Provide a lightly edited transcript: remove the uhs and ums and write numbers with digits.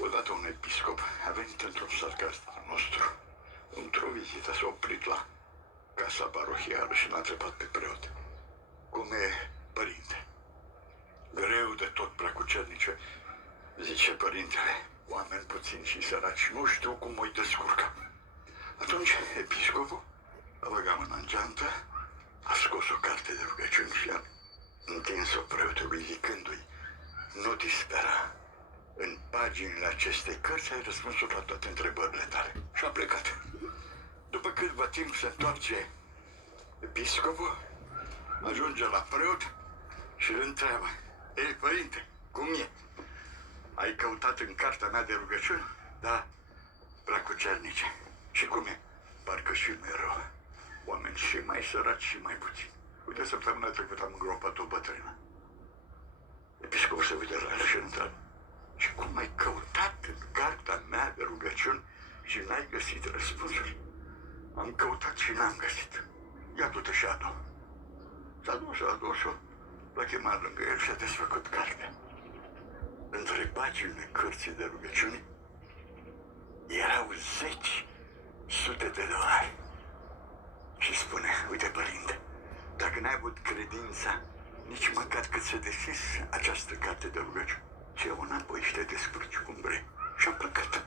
Odată un episcop a venit într-un sat ca nostru. Într-o vizită s-a oprit la casa parohială și l-a întrebat pe preot: cum e, părinte? Greu de tot, preacucernice, zice părintele. Oameni puțini și săraci, nu știu cum o-i descurca. Atunci episcopul a băgat mâna în geantă, a scos o carte de rugăciuni și a întins-o preotului zicându-i: nu dispera. În paginile acestei cărți ai răspunsul la toate întrebările tale. Și a plecat. După câtva timp se întoarce episcopul, ajunge la preot și îl întreabă: ei, părinte, cum e? Ai căutat în cartea mea de rugăciuni? Da, preacucernice. Și cum e? Parcă și mai rău. Oameni și mai săraci și mai puțini. Uite, săptămâna trecută am îngropat o bătrână. Episcopul se uite la el și întreabă: și cum ai căutat în cartea mea de rugăciuni și n-ai găsit răspunsuri? Am căutat și n-am găsit. Ia du-te și adu. S-a dus-o, l-a chemat lângă el și a desfăcut cartea. Între paginile cărții de rugăciuni erau 10 de dolari. Și spune: uite, părinte, dacă n-ai avut credința nici măcar cât să deschizi această carte de rugăciuni, ce-o înapoi și te descurci cum vrei. Și-a plecat.